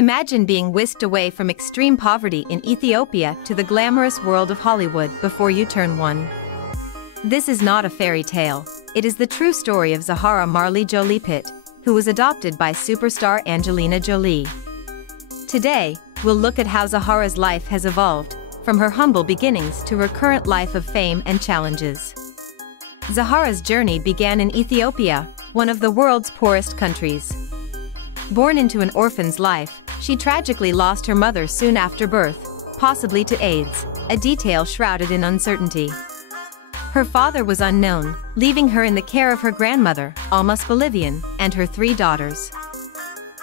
Imagine being whisked away from extreme poverty in Ethiopia to the glamorous world of Hollywood before you turn one. This is not a fairy tale. It is the true story of Zahara Marley Jolie-Pitt, who was adopted by superstar Angelina Jolie. Today, we'll look at how Zahara's life has evolved, from her humble beginnings to her current life of fame and challenges. Zahara's journey began in Ethiopia, one of the world's poorest countries. Born into an orphan's life, she tragically lost her mother soon after birth, possibly to AIDS, a detail shrouded in uncertainty. Her father was unknown, leaving her in the care of her grandmother, almost Bolivian, and her 3 daughters.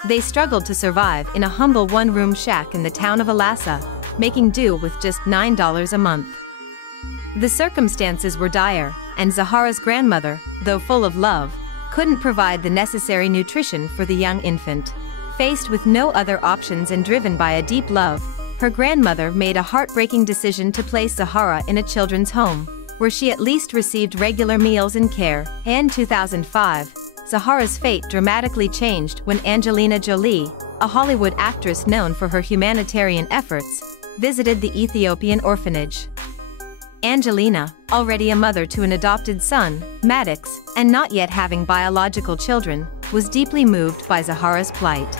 They struggled to survive in a humble one-room shack in the town of Alassa, making do with just $9 a month. The circumstances were dire, and Zahara's grandmother, though full of love, couldn't provide the necessary nutrition for the young infant. Faced with no other options and driven by a deep love, her grandmother made a heartbreaking decision to place Zahara in a children's home, where she at least received regular meals and care. In 2005, Zahara's fate dramatically changed when Angelina Jolie, a Hollywood actress known for her humanitarian efforts, visited the Ethiopian orphanage. Angelina, already a mother to an adopted son, Maddox, and not yet having biological children, was deeply moved by Zahara's plight.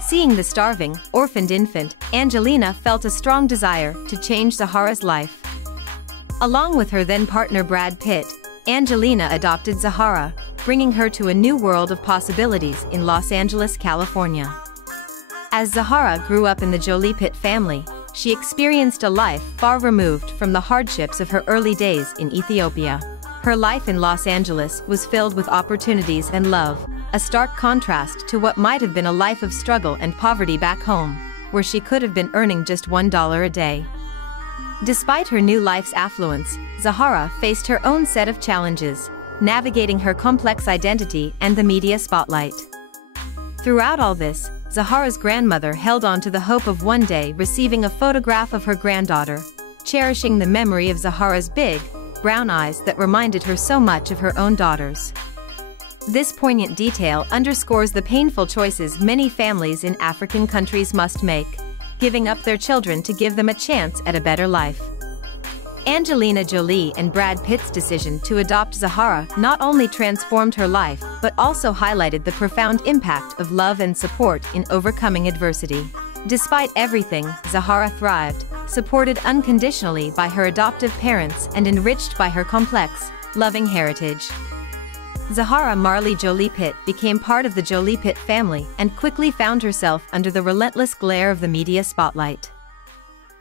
Seeing the starving, orphaned infant, Angelina felt a strong desire to change Zahara's life. Along with her then-partner Brad Pitt, Angelina adopted Zahara, bringing her to a new world of possibilities in Los Angeles, California. As Zahara grew up in the Jolie-Pitt family, she experienced a life far removed from the hardships of her early days in Ethiopia. Her life in Los Angeles was filled with opportunities and love, a stark contrast to what might have been a life of struggle and poverty back home, where she could have been earning just $1 a day. Despite her new life's affluence, Zahara faced her own set of challenges, navigating her complex identity and the media spotlight. Throughout all this, Zahara's grandmother held on to the hope of one day receiving a photograph of her granddaughter, cherishing the memory of Zahara's big, brown eyes that reminded her so much of her own daughters. This poignant detail underscores the painful choices many families in African countries must make, giving up their children to give them a chance at a better life. Angelina Jolie and Brad Pitt's decision to adopt Zahara not only transformed her life but also highlighted the profound impact of love and support in overcoming adversity. Despite everything, Zahara thrived, supported unconditionally by her adoptive parents and enriched by her complex, loving heritage. Zahara Marley Jolie-Pitt became part of the Jolie-Pitt family and quickly found herself under the relentless glare of the media spotlight.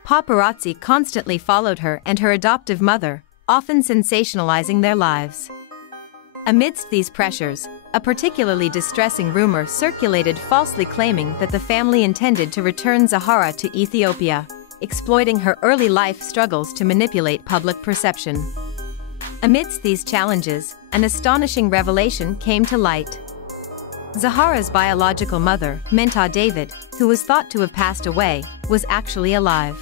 Paparazzi constantly followed her and her adoptive mother, often sensationalizing their lives. Amidst these pressures, a particularly distressing rumor circulated falsely claiming that the family intended to return Zahara to Ethiopia, exploiting her early life struggles to manipulate public perception. Amidst these challenges, an astonishing revelation came to light. Zahara's biological mother, Menta David, who was thought to have passed away, was actually alive.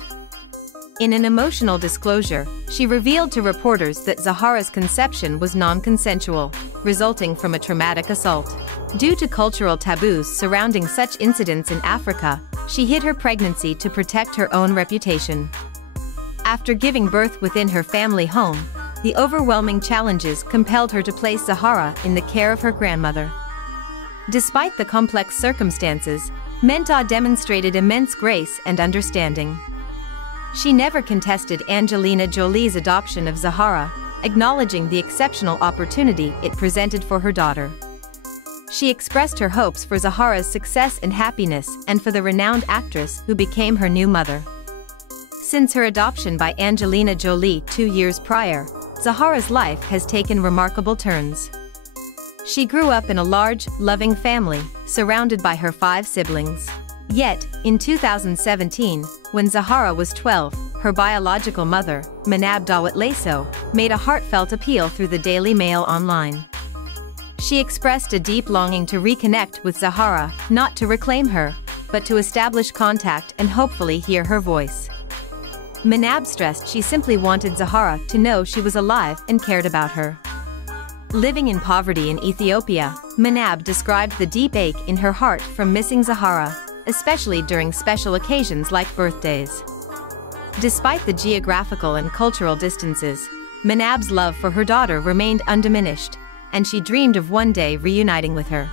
In an emotional disclosure, she revealed to reporters that Zahara's conception was non-consensual, resulting from a traumatic assault. Due to cultural taboos surrounding such incidents in Africa, she hid her pregnancy to protect her own reputation. After giving birth within her family home, the overwhelming challenges compelled her to place Zahara in the care of her grandmother. Despite the complex circumstances, Menta demonstrated immense grace and understanding. She never contested Angelina Jolie's adoption of Zahara, acknowledging the exceptional opportunity it presented for her daughter. She expressed her hopes for Zahara's success and happiness and for the renowned actress who became her new mother. Since her adoption by Angelina Jolie 2 years prior, Zahara's life has taken remarkable turns. She grew up in a large, loving family, surrounded by her 5 siblings. Yet, in 2017, when Zahara was 12, her biological mother, Manab Dawit-Leso, made a heartfelt appeal through the Daily Mail online. She expressed a deep longing to reconnect with Zahara, not to reclaim her, but to establish contact and hopefully hear her voice. Manab stressed she simply wanted Zahara to know she was alive and cared about her. Living in poverty in Ethiopia, Manab described the deep ache in her heart from missing Zahara, especially during special occasions like birthdays. Despite the geographical and cultural distances, Minab's love for her daughter remained undiminished, and she dreamed of one day reuniting with her.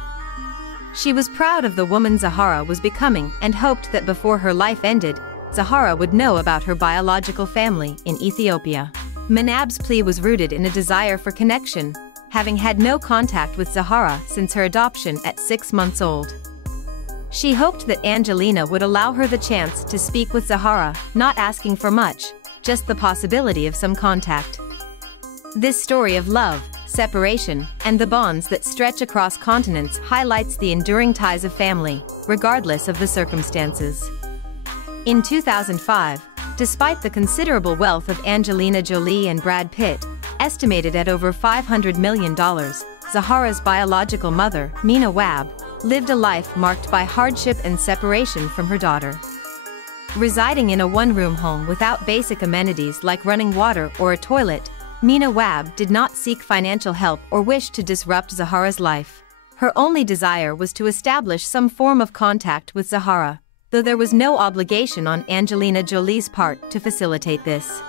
She was proud of the woman Zahara was becoming and hoped that before her life ended, Zahara would know about her biological family in Ethiopia. Minab's plea was rooted in a desire for connection, having had no contact with Zahara since her adoption at 6 months old. She hoped that Angelina would allow her the chance to speak with Zahara, not asking for much, just the possibility of some contact. This story of love, separation, and the bonds that stretch across continents highlights the enduring ties of family, regardless of the circumstances. In 2005, despite the considerable wealth of Angelina Jolie and Brad Pitt, estimated at over $500 million, Zahara's biological mother, Mina Wab, lived a life marked by hardship and separation from her daughter. Residing in a one-room home without basic amenities like running water or a toilet, Mina Wab did not seek financial help or wish to disrupt Zahara's life. Her only desire was to establish some form of contact with Zahara, though there was no obligation on Angelina Jolie's part to facilitate this.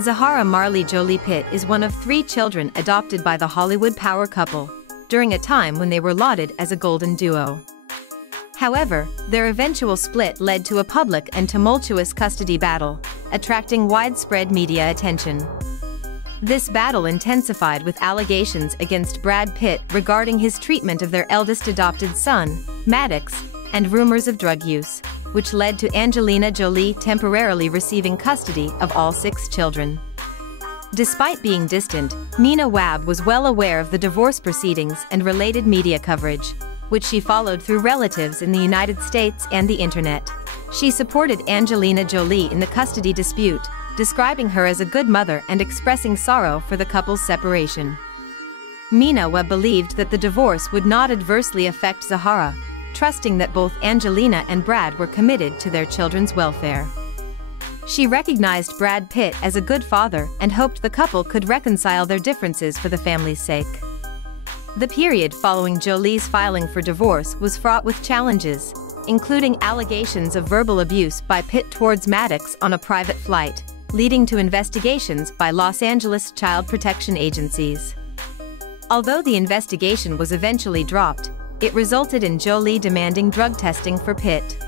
Zahara Marley Jolie-Pitt is one of 3 children adopted by the Hollywood power couple, during a time when they were lauded as a golden duo. However, their eventual split led to a public and tumultuous custody battle, attracting widespread media attention. This battle intensified with allegations against Brad Pitt regarding his treatment of their eldest adopted son, Maddox, and rumors of drug use, which led to Angelina Jolie temporarily receiving custody of all 6 children. Despite being distant, Mina Wab was well aware of the divorce proceedings and related media coverage, which she followed through relatives in the United States and the internet. She supported Angelina Jolie in the custody dispute, describing her as a good mother and expressing sorrow for the couple's separation. Mina Wab believed that the divorce would not adversely affect Zahara, trusting that both Angelina and Brad were committed to their children's welfare. She recognized Brad Pitt as a good father and hoped the couple could reconcile their differences for the family's sake. The period following Jolie's filing for divorce was fraught with challenges, including allegations of verbal abuse by Pitt towards Maddox on a private flight, leading to investigations by Los Angeles child protection agencies. Although the investigation was eventually dropped, it resulted in Jolie demanding drug testing for Pitt.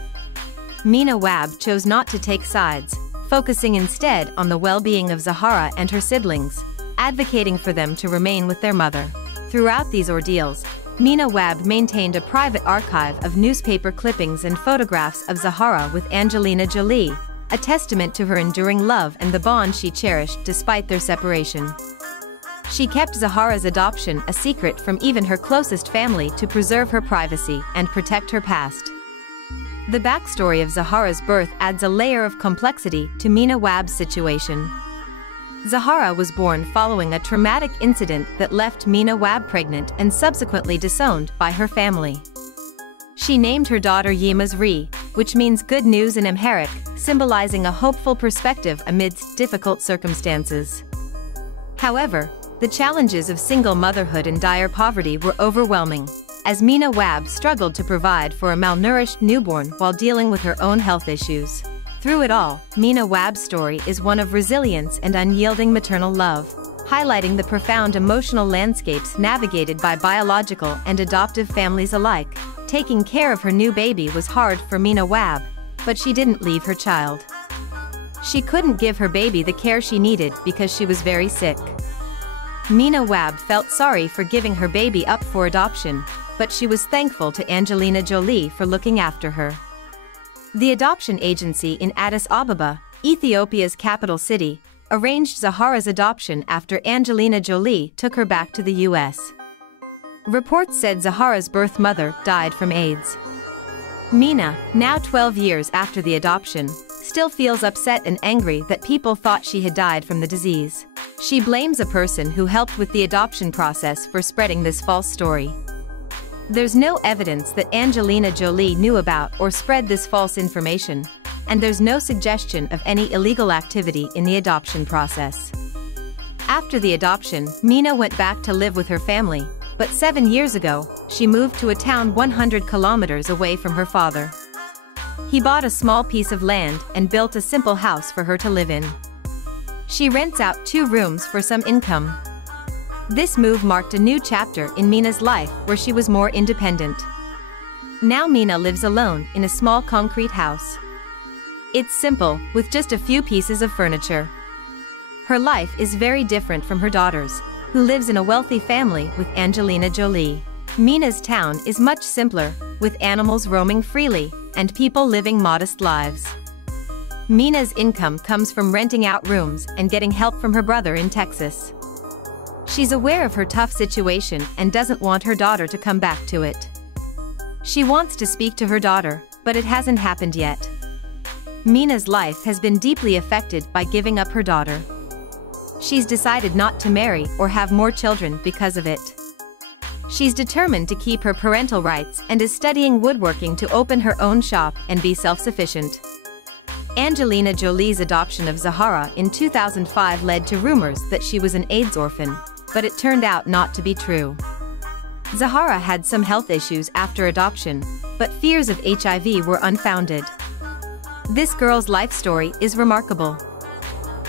Mina Wab chose not to take sides, focusing instead on the well-being of Zahara and her siblings, advocating for them to remain with their mother. Throughout these ordeals, Mina Wab maintained a private archive of newspaper clippings and photographs of Zahara with Angelina Jolie, a testament to her enduring love and the bond she cherished despite their separation. She kept Zahara's adoption a secret from even her closest family to preserve her privacy and protect her past. The backstory of Zahara's birth adds a layer of complexity to Mina Wab's situation. Zahara was born following a traumatic incident that left Mina Wab pregnant and subsequently disowned by her family. She named her daughter Yimazri, which means good news in Amharic, symbolizing a hopeful perspective amidst difficult circumstances. However, the challenges of single motherhood and dire poverty were overwhelming, as Mina Wab struggled to provide for a malnourished newborn while dealing with her own health issues. Through it all, Mina Wab's story is one of resilience and unyielding maternal love, highlighting the profound emotional landscapes navigated by biological and adoptive families alike. Taking care of her new baby was hard for Mina Wab, but she didn't leave her child. She couldn't give her baby the care she needed because she was very sick. Mina Wab felt sorry for giving her baby up for adoption, but she was thankful to Angelina Jolie for looking after her. The adoption agency in Addis Ababa, Ethiopia's capital city, arranged Zahara's adoption after Angelina Jolie took her back to the US. Reports said Zahara's birth mother died from AIDS. Mina, now 12 years after the adoption, still feels upset and angry that people thought she had died from the disease. She blames a person who helped with the adoption process for spreading this false story. There's no evidence that Angelina Jolie knew about or spread this false information, and there's no suggestion of any illegal activity in the adoption process. After the adoption, Mina went back to live with her family, but 7 years ago, she moved to a town 100 kilometers away from her father. He bought a small piece of land and built a simple house for her to live in. She rents out 2 rooms for some income. This move marked a new chapter in Mina's life where she was more independent. Now Mina lives alone in a small concrete house. It's simple, with just a few pieces of furniture. Her life is very different from her daughter's, who lives in a wealthy family with Angelina Jolie. Mina's town is much simpler, with animals roaming freely and people living modest lives. Mina's income comes from renting out rooms and getting help from her brother in Texas. She's aware of her tough situation and doesn't want her daughter to come back to it. She wants to speak to her daughter, but it hasn't happened yet. Mina's life has been deeply affected by giving up her daughter. She's decided not to marry or have more children because of it. She's determined to keep her parental rights and is studying woodworking to open her own shop and be self-sufficient. Angelina Jolie's adoption of Zahara in 2005 led to rumors that she was an AIDS orphan, but it turned out not to be true. Zahara had some health issues after adoption, but fears of HIV were unfounded. This girl's life story is remarkable.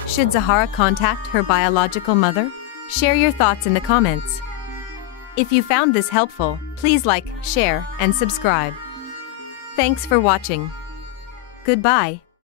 Should Zahara contact her biological mother? Share your thoughts in the comments. If you found this helpful, please like, share, and subscribe. Thanks for watching. Goodbye.